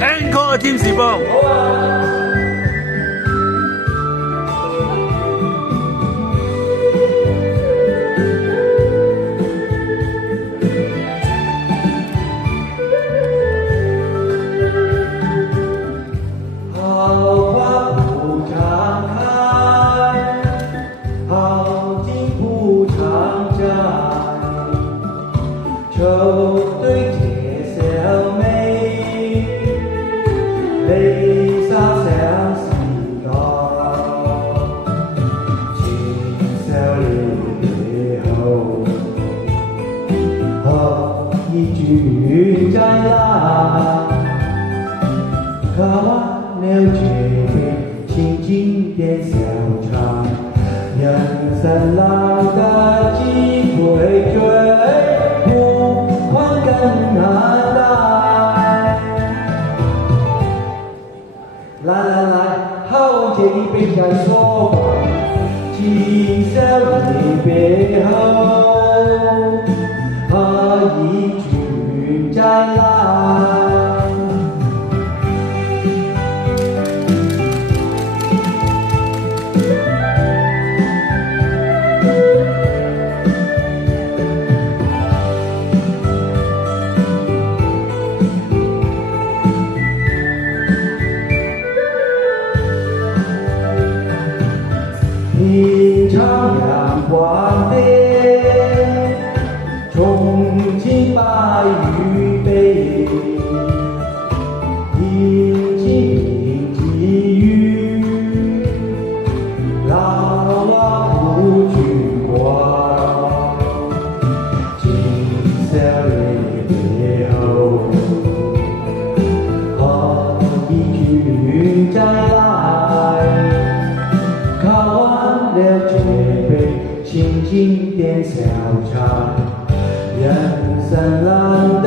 Encore 天使幫。好啊。好花不常开，好景不常在，愁对解笑眉，泪洒相思高，今宵离别后，何以君再来？看完了这杯清静的小茶，人生来得几回追，不还更难来。来，好这一杯再说吧，今宵离别后，何以君再来？品尝阳光的重庆白玉杯，饮尽寄语，老瓦不君光。今宵离别后，何以君再来？看完了这杯清静的小茶，人生难。